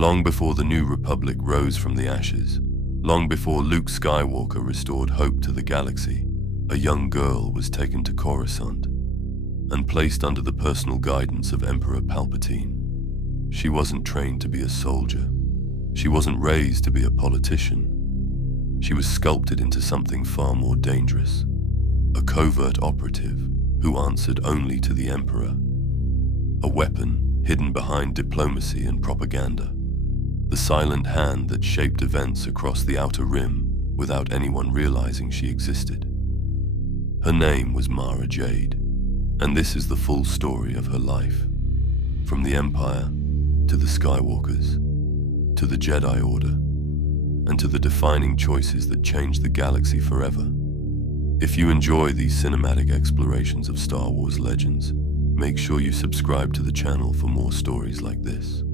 Long before the New Republic rose from the ashes, long before Luke Skywalker restored hope to the galaxy, a young girl was taken to Coruscant and placed under the personal guidance of Emperor Palpatine. She wasn't trained to be a soldier. She wasn't raised to be a politician. She was sculpted into something far more dangerous, a covert operative who answered only to the Emperor, a weapon hidden behind diplomacy and propaganda, the silent hand that shaped events across the Outer Rim without anyone realizing she existed. Her name was Mara Jade, and this is the full story of her life, from the Empire to the Skywalkers, to the Jedi Order, and to the defining choices that changed the galaxy forever. If you enjoy these cinematic explorations of Star Wars legends, make sure you subscribe to the channel for more stories like this.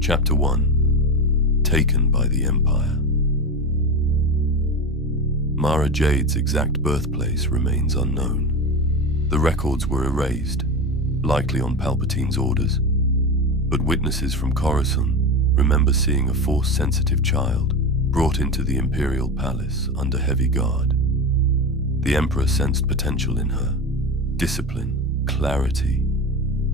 Chapter 1. Taken by the Empire. Mara Jade's exact birthplace remains unknown. The records were erased, likely on Palpatine's orders, but witnesses from Coruscant remember seeing a Force-sensitive child brought into the Imperial Palace under heavy guard. The Emperor sensed potential in her: discipline, clarity,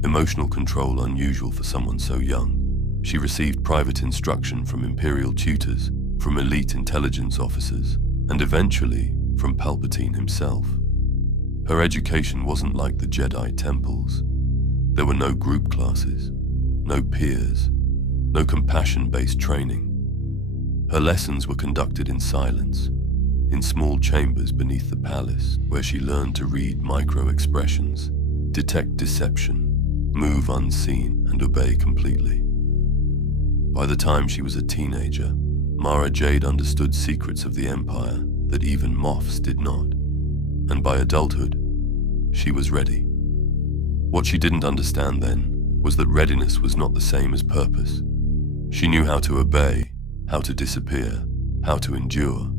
emotional control unusual for someone so young. She received private instruction from Imperial tutors, from elite intelligence officers, and eventually from Palpatine himself. Her education wasn't like the Jedi temples. There were no group classes, no peers, no compassion-based training. Her lessons were conducted in silence, in small chambers beneath the palace, where she learned to read micro-expressions, detect deception, move unseen, and obey completely. By the time she was a teenager, Mara Jade understood secrets of the Empire that even Moffs did not, and by adulthood, she was ready. What she didn't understand then was that readiness was not the same as purpose. She knew how to obey, how to disappear, how to endure,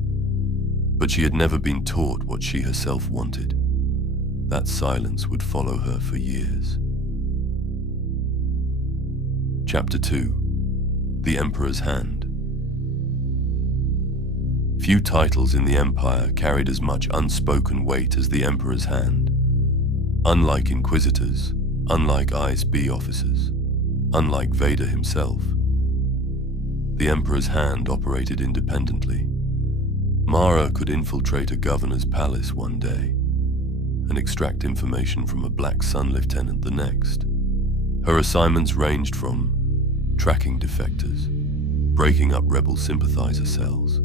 but she had never been taught what she herself wanted. That silence would follow her for years. Chapter 2. The Emperor's Hand. Few titles in the Empire carried as much unspoken weight as the Emperor's Hand. Unlike Inquisitors, unlike ISB officers, unlike Vader himself, the Emperor's Hand operated independently. Mara could infiltrate a governor's palace one day and extract information from a Black Sun lieutenant the next. Her assignments ranged from tracking defectors, breaking up rebel sympathizer cells,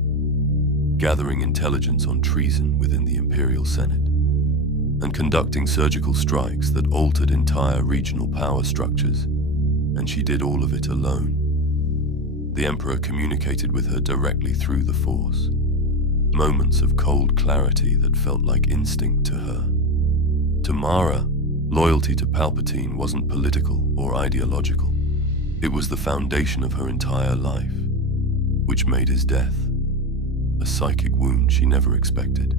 gathering intelligence on treason within the Imperial Senate, and conducting surgical strikes that altered entire regional power structures, and she did all of it alone. The Emperor communicated with her directly through the Force, moments of cold clarity that felt like instinct to her. To Mara, loyalty to Palpatine wasn't political or ideological. It was the foundation of her entire life, which made his death a psychic wound she never expected.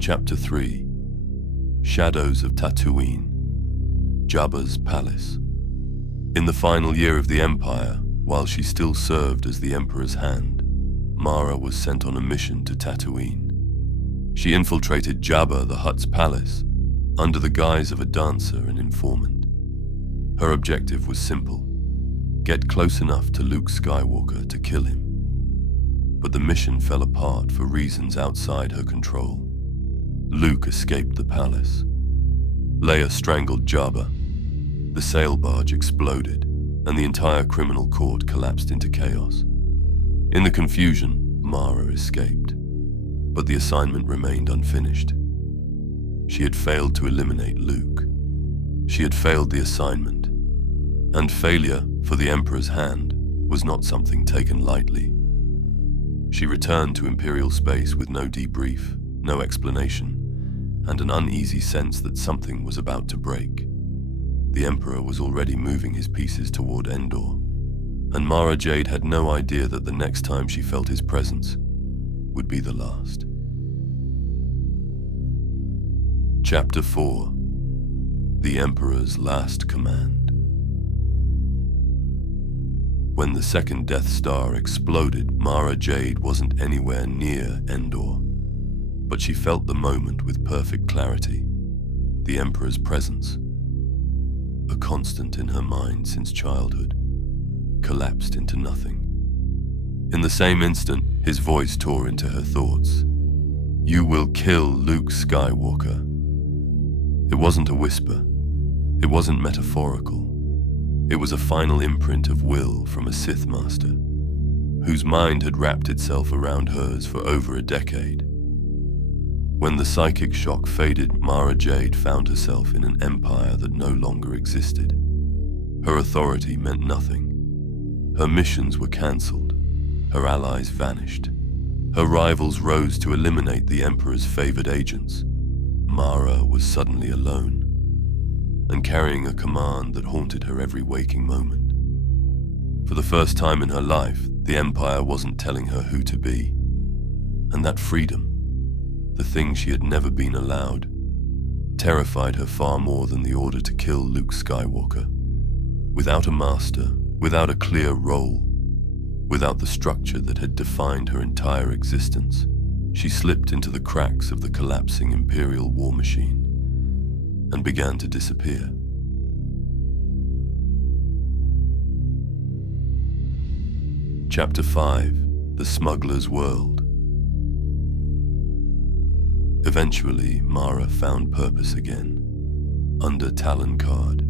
Chapter 3. Shadows of Tatooine. Jabba's Palace. In the final year of the Empire, while she still served as the Emperor's Hand, Mara was sent on a mission to Tatooine. She infiltrated Jabba the Hutt's palace under the guise of a dancer and informant. Her objective was simple: get close enough to Luke Skywalker to kill him. But the mission fell apart for reasons outside her control. Luke escaped the palace. Leia strangled Jabba. The sail barge exploded, and the entire criminal court collapsed into chaos. In the confusion, Mara escaped, but the assignment remained unfinished. She had failed to eliminate Luke. She had failed the assignment, and failure for the Emperor's Hand was not something taken lightly. She returned to Imperial space with no debrief, no explanation, and an uneasy sense that something was about to break. The Emperor was already moving his pieces toward Endor, and Mara Jade had no idea that the next time she felt his presence would be the last. Chapter 4. The Emperor's Last Command. When the second Death Star exploded, Mara Jade wasn't anywhere near Endor, but she felt the moment with perfect clarity. The Emperor's presence, a constant in her mind since childhood, collapsed into nothing. In the same instant, his voice tore into her thoughts. "You will kill Luke Skywalker." It wasn't a whisper. It wasn't metaphorical. It was a final imprint of will from a Sith Master, whose mind had wrapped itself around hers for over a decade. When the psychic shock faded, Mara Jade found herself in an empire that no longer existed. Her authority meant nothing. Her missions were cancelled. Her allies vanished. Her rivals rose to eliminate the Emperor's favored agents. Mara was suddenly alone, and carrying a command that haunted her every waking moment. For the first time in her life, the Empire wasn't telling her who to be. And that freedom, the thing she had never been allowed, terrified her far more than the order to kill Luke Skywalker. Without a master, without a clear role, without the structure that had defined her entire existence, she slipped into the cracks of the collapsing Imperial war machine and began to disappear. Chapter 5: The Smuggler's World. Eventually, Mara found purpose again, under Talon Karrde,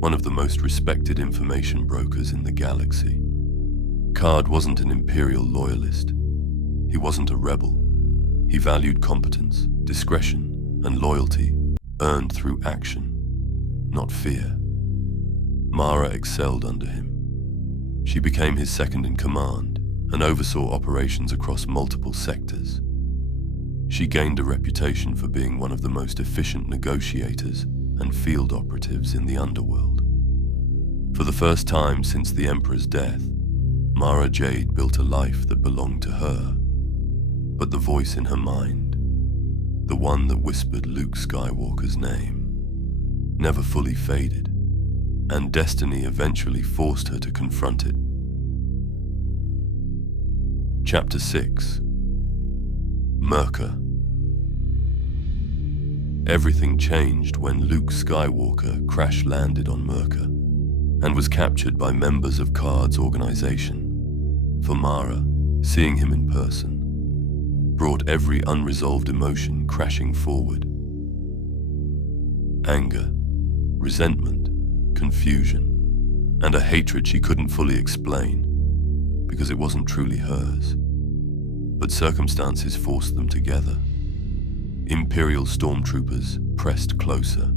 one of the most respected information brokers in the galaxy. Karrde wasn't an Imperial loyalist. He wasn't a rebel. He valued competence, discretion, and loyalty, earned through action, not fear. Mara excelled under him. She became his second in command and oversaw operations across multiple sectors. She gained a reputation for being one of the most efficient negotiators and field operatives in the underworld. For the first time since the Emperor's death, Mara Jade built a life that belonged to her, but the voice in her mind, the one that whispered Luke Skywalker's name, never fully faded, and destiny eventually forced her to confront it. Chapter 6: Myrkr. Everything changed when Luke Skywalker crash-landed on Myrkr and was captured by members of Karrde's organization. For Mara, seeing him in person brought every unresolved emotion crashing forward. Anger, resentment, confusion, and a hatred she couldn't fully explain because it wasn't truly hers. But circumstances forced them together. Imperial stormtroopers pressed closer.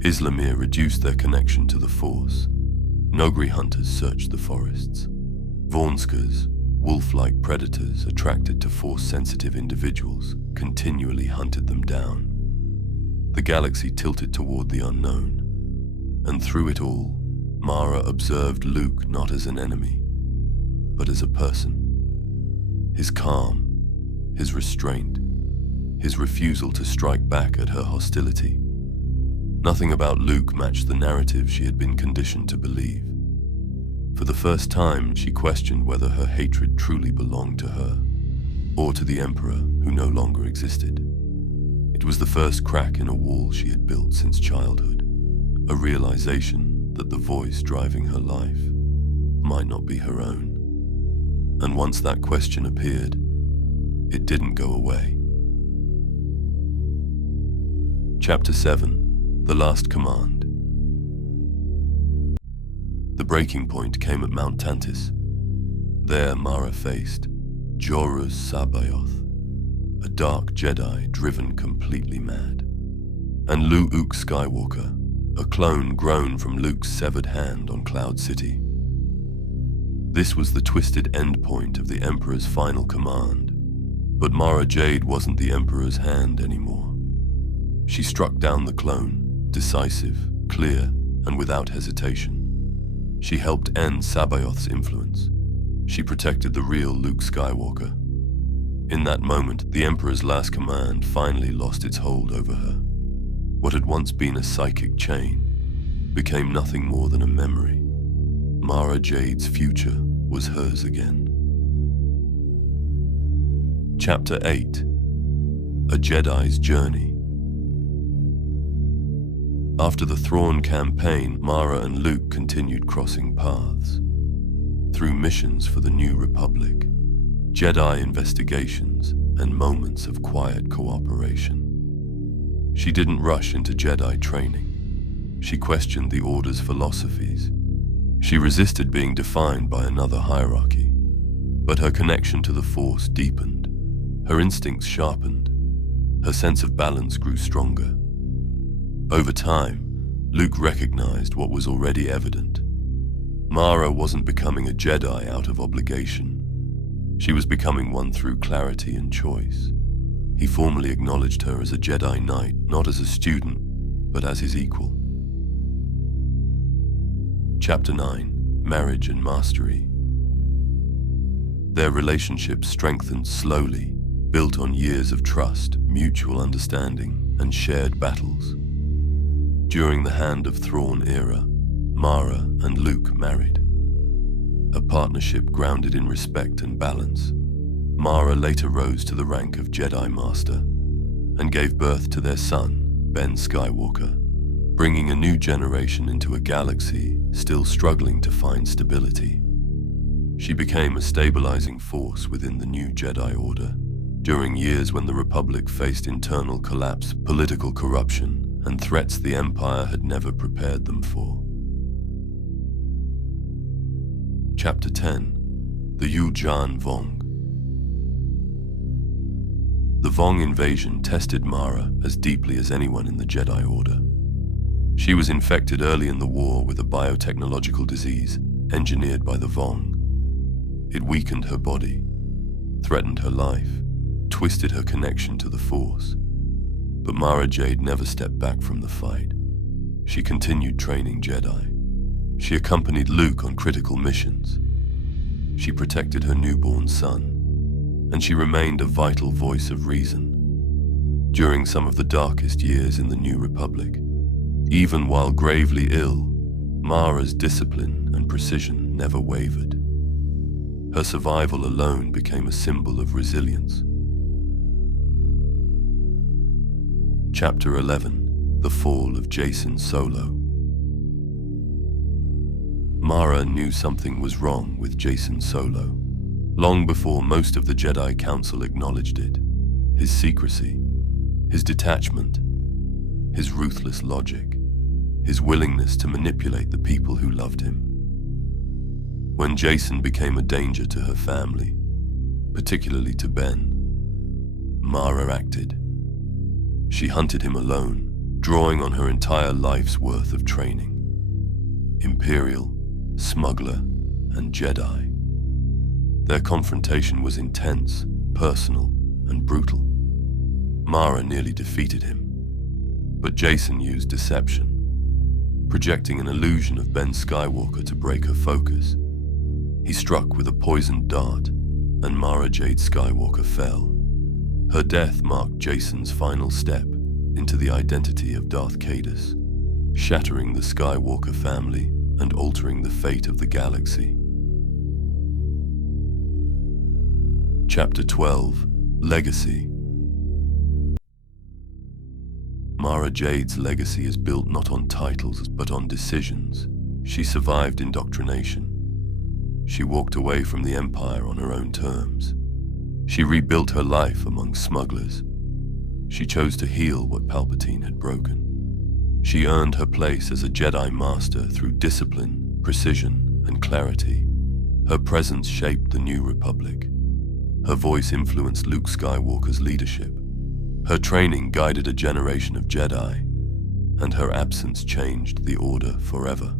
Islamir reduced their connection to the Force. Nogri hunters searched the forests. Vornskers, wolf-like predators attracted to Force-sensitive individuals, continually hunted them down. The galaxy tilted toward the unknown, and through it all, Mara observed Luke not as an enemy, but as a person. His calm, his restraint, his refusal to strike back at her hostility. Nothing about Luke matched the narrative she had been conditioned to believe. For the first time, she questioned whether her hatred truly belonged to her, or to the Emperor who no longer existed. It was the first crack in a wall she had built since childhood, a realization that the voice driving her life might not be her own. And once that question appeared, it didn't go away. Chapter 7: The Last Command. The breaking point came at Mount Tantiss. There Mara faced Joruus C'baoth, a dark Jedi driven completely mad, and Luke Skywalker, a clone grown from Luke's severed hand on Cloud City. This was the twisted endpoint of the Emperor's final command, but Mara Jade wasn't the Emperor's hand anymore. She struck down the clone, decisive, clear, and without hesitation. She helped end C'baoth's influence. She protected the real Luke Skywalker. In that moment, the Emperor's last command finally lost its hold over her. What had once been a psychic chain became nothing more than a memory. Mara Jade's future was hers again. Chapter 8: A Jedi's Journey. After the Thrawn campaign, Mara and Luke continued crossing paths. Through missions for the New Republic, Jedi investigations, and moments of quiet cooperation. She didn't rush into Jedi training. She questioned the Order's philosophies. She resisted being defined by another hierarchy. But her connection to the Force deepened. Her instincts sharpened. Her sense of balance grew stronger. Over time, Luke recognized what was already evident. Mara wasn't becoming a Jedi out of obligation. She was becoming one through clarity and choice. He formally acknowledged her as a Jedi Knight, not as a student, but as his equal. Chapter 9: Marriage and Mastery. Their relationship strengthened slowly, built on years of trust, mutual understanding, and shared battles. During the Hand of Thrawn era, Mara and Luke married. A partnership grounded in respect and balance. Mara later rose to the rank of Jedi Master and gave birth to their son, Ben Skywalker, bringing a new generation into a galaxy still struggling to find stability. She became a stabilizing force within the new Jedi Order, during years when the Republic faced internal collapse, political corruption, and threats the Empire had never prepared them for. Chapter 10: The Yuuzhan Vong. The Vong invasion tested Mara as deeply as anyone in the Jedi Order. She was infected early in the war with a biotechnological disease engineered by the Vong. It weakened her body, threatened her life, twisted her connection to the Force. But Mara Jade never stepped back from the fight. She continued training Jedi. She accompanied Luke on critical missions. She protected her newborn son, and she remained a vital voice of reason. During some of the darkest years in the New Republic, even while gravely ill, Mara's discipline and precision never wavered. Her survival alone became a symbol of resilience. Chapter 11: The Fall of Jacen Solo. Mara knew something was wrong with Jacen Solo, long before most of the Jedi Council acknowledged it. His secrecy, his detachment, his ruthless logic, his willingness to manipulate the people who loved him. When Jacen became a danger to her family, particularly to Ben, Mara acted. She hunted him alone, drawing on her entire life's worth of training. Imperial, smuggler, and Jedi. Their confrontation was intense, personal, and brutal. Mara nearly defeated him, but Jacen used deception, projecting an illusion of Ben Skywalker to break her focus. He struck with a poisoned dart, and Mara Jade Skywalker fell. Her death marked Jacen's final step into the identity of Darth Caedus, shattering the Skywalker family and altering the fate of the galaxy. Chapter 12: Legacy. Mara Jade's legacy is built not on titles, but on decisions. She survived indoctrination. She walked away from the Empire on her own terms. She rebuilt her life among smugglers. She chose to heal what Palpatine had broken. She earned her place as a Jedi Master through discipline, precision, and clarity. Her presence shaped the New Republic. Her voice influenced Luke Skywalker's leadership. Her training guided a generation of Jedi, and her absence changed the Order forever.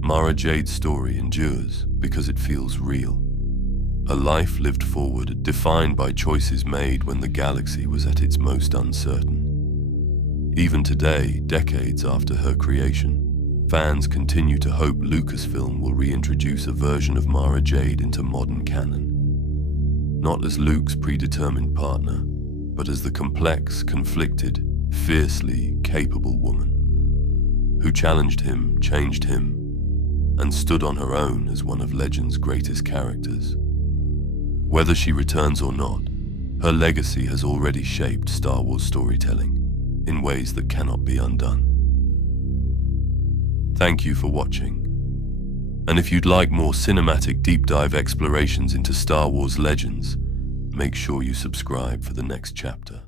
Mara Jade's story endures because it feels real. A life lived forward, defined by choices made when the galaxy was at its most uncertain. Even today, decades after her creation, fans continue to hope Lucasfilm will reintroduce a version of Mara Jade into modern canon. Not as Luke's predetermined partner, but as the complex, conflicted, fiercely capable woman who challenged him, changed him, and stood on her own as one of Legend's greatest characters. Whether she returns or not, her legacy has already shaped Star Wars storytelling in ways that cannot be undone. Thank you for watching. And if you'd like more cinematic deep dive explorations into Star Wars Legends, make sure you subscribe for the next chapter.